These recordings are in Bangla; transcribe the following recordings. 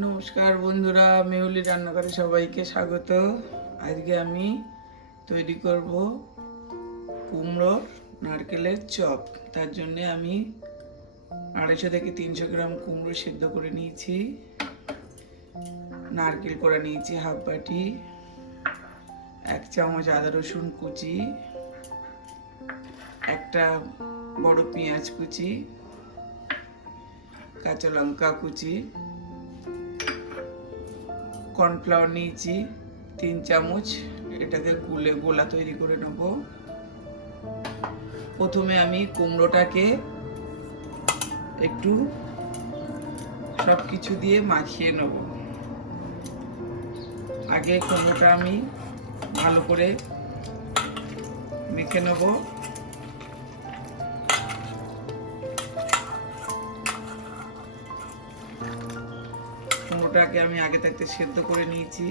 নমস্কার বন্ধুরা, মেহুলি রান্নাঘরে সবাইকে স্বাগত। আজকে আমি তৈরি করব কুমড়োর নারকেলের চপ। তার জন্য আমি 250 থেকে 300 গ্রাম কুমড়ো সেদ্ধ করে নিয়েছি। নারকেল করে নিয়েছি হাফ বাটি, 1 চামচ আদা রসুন কুচি, একটা বড় পেঁয়াজ কুচি, কাঁচা লঙ্কা কুচি, কর্নফ্লাওয়ার নিয়েছি 3 চামচ। এটাকে গুলে গোলা তৈরি করে নেব। প্রথমে আমি কুমড়োটাকে একটু সব কিছু দিয়ে মাখিয়ে নেব। আগে কুমড়োটা আমি ভালো করে মেখে নেব। কুমড়োটাকে আমি আগে থাকতে সেদ্ধ করে নিয়েছি।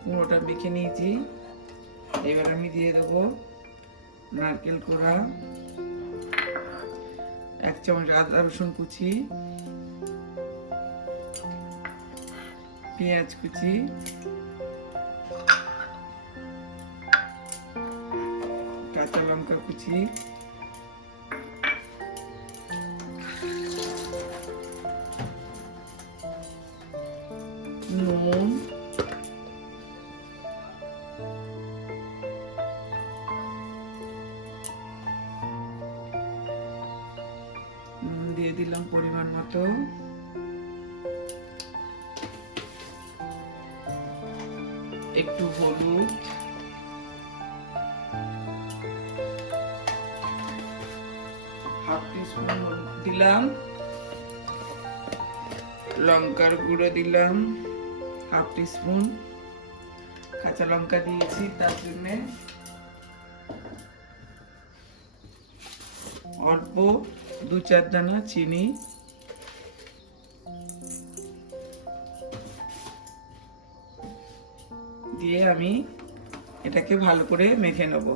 কুমড়োটা মেখে নিয়েছি। এবার আমি দিয়ে দেবো নারকেল কোড়া, 1 চামচ আদা রসুন কুচি, পেঁয়াজ কুচি, কাঁচা লঙ্কা কুচি, নুন, দিয়ে দিলাম পরিমাণ মতো, একটু হলুদ, হাফ টিস্পুন দিলাম, লঙ্কার গুঁড়ো দিলাম হাফ টিস্পুন, কাঁচা লঙ্কা দিয়েছি তার জন্য, অল্প 2-4 দানা চিনি, দিয়ে আমি এটাকে ভালো করে মেখে নেব।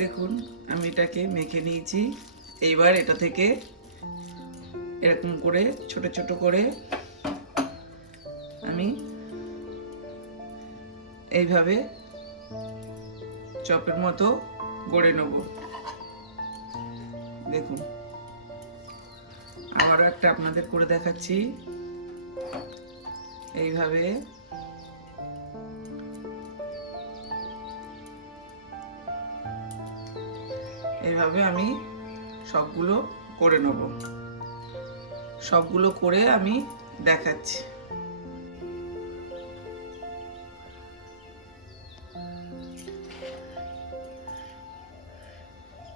দেখুন আমি এটাকে মেখে নিয়েছি। এইবার এটা থেকে এরকম করে ছোট ছোট করে আমি এইভাবে চপের মতো গড়ে নেব। দেখুন আবারও একটা আপনাদের করে দেখাচ্ছি। এইভাবে আমি সবগুলো করে নেব। সবগুলো করে আমি দেখাচ্ছি।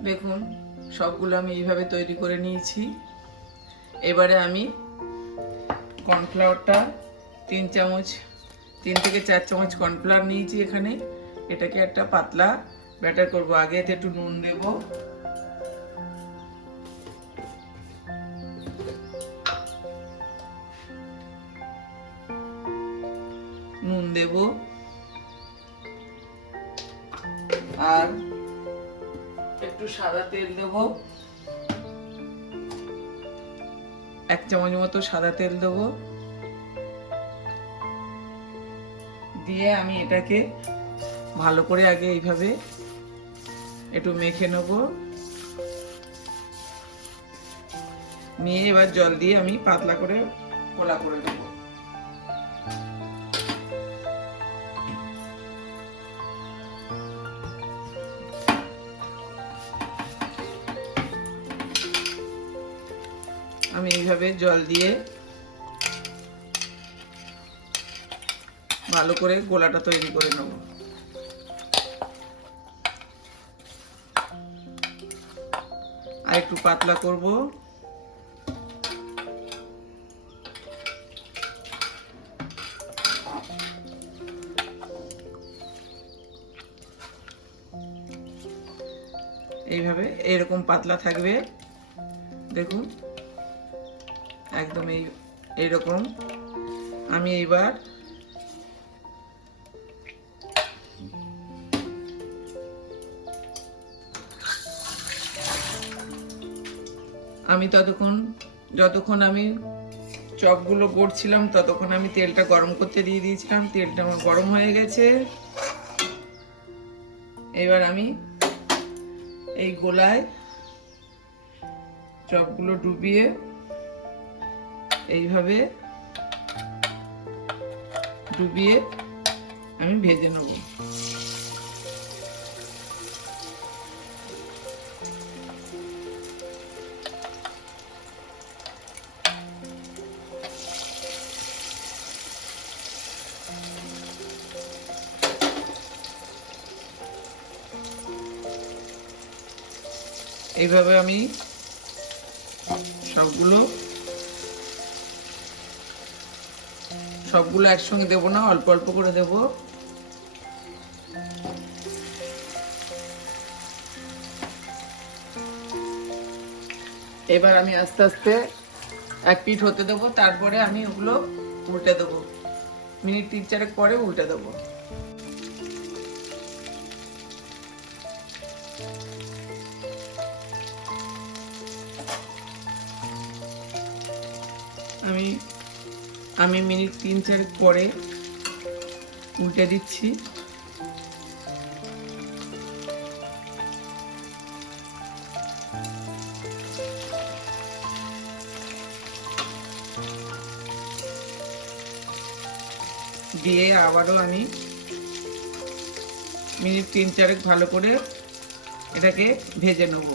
দেখুন সবগুলো আমি এইভাবে তৈরি করে নিয়েছি। এবারে আমি কর্নফ্লাওয়ারটা 3 থেকে 4 চামচ কর্নফ্লাওয়ার নিয়েছি এখানে। এটাকে একটা পাতলা ব্যাটার করব। আগে এতে একটু নুন দেব, আর একটু সাদা তেল দেব, 1 চামচ মতো সাদা তেল দেব। দিয়ে আমি এটাকে ভালো করে আগে এইভাবে একটু মেখে নেব। নিয়ে এবার জল দিয়ে আমি পাতলা করে গোলা করে দেব। আমি এইভাবে জল দিয়ে ভালো করে গোলাটা তৈরি করে নেব। আর একটু পাতলা করব। এইভাবে এরকম পাতলা থাকবে, দেখুন একদম এইরকম। আমি এইবার যতক্ষণ আমি চপগুলো গড়ছিলাম ততক্ষণ আমি তেলটা গরম করতে দিয়ে দিয়েছিলাম। তেলটা আমার গরম হয়ে গেছে। এবার আমি এই গোলায় চপগুলো ডুবিয়ে এইভাবে আমি ভেজে নেব। এইভাবে আমি সবগুলো একসঙ্গে দেব না, অল্প অল্প করে দেব। এবার আমি আস্তে আস্তে এক পিঠ হতে দেবো, তারপরে আমি ওগুলো উল্টে দেবো। মিনিট 3-4 পরে উল্টে দেবো। আমি মিনিট 3-4 পরে উল্টে দিচ্ছি। দিয়ে আবারও আমি মিনিট 3-4 ভালো করে এটাকে ভেজে নেব।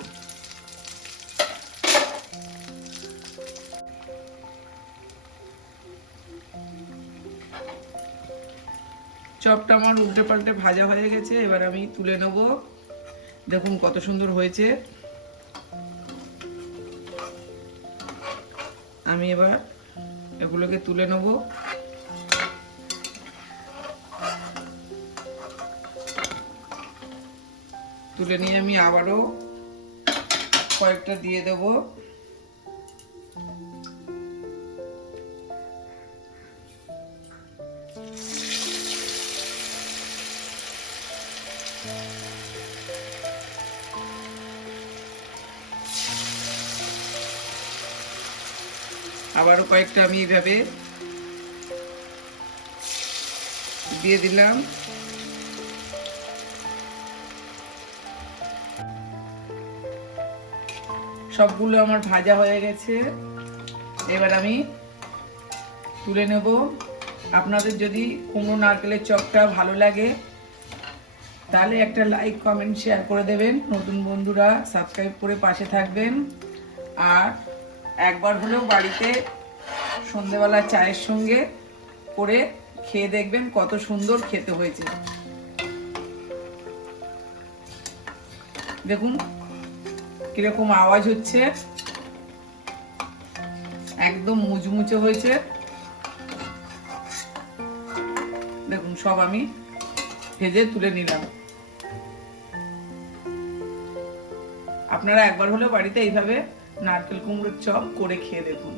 চপটা আমার উল্টে পাল্টে ভাজা হয়ে গেছে। এবার আমি তুলে নেব। দেখুন কত সুন্দর হয়েছে। আমি এবার এগুলোকে তুলে নেব। তুলে নিয়ে আমি আবারও কয়েকটা দিয়ে দেব। আবারও কয়েকটা আমি এইভাবে দিয়ে দিলাম। সবগুলো আমার ভাজা হয়ে গেছে। এবার আমি তুলে নেব। আপনাদের যদি কুমড়ো নারকেলের চপটা ভালো লাগে তাহলে একটা লাইক কমেন্ট শেয়ার করে দেবেন। নতুন বন্ধুরা সাবস্ক্রাইব করে পাশে থাকবেন। আর একবার হলেও বাড়িতে সন্ধেবেলা চায়ের সঙ্গে করে খেয়ে দেখবেন কত সুন্দর খেতে হয়েছে। দেখুন কিরকম আওয়াজ হচ্ছে, একদম মুচমুচে হয়েছে। দেখুন সব আমি ভেজে তুলে নিলাম। আপনারা একবার হলেও বাড়িতে এইভাবে নারকেল কুমড়োর চপ করে খেয়ে দেখুন।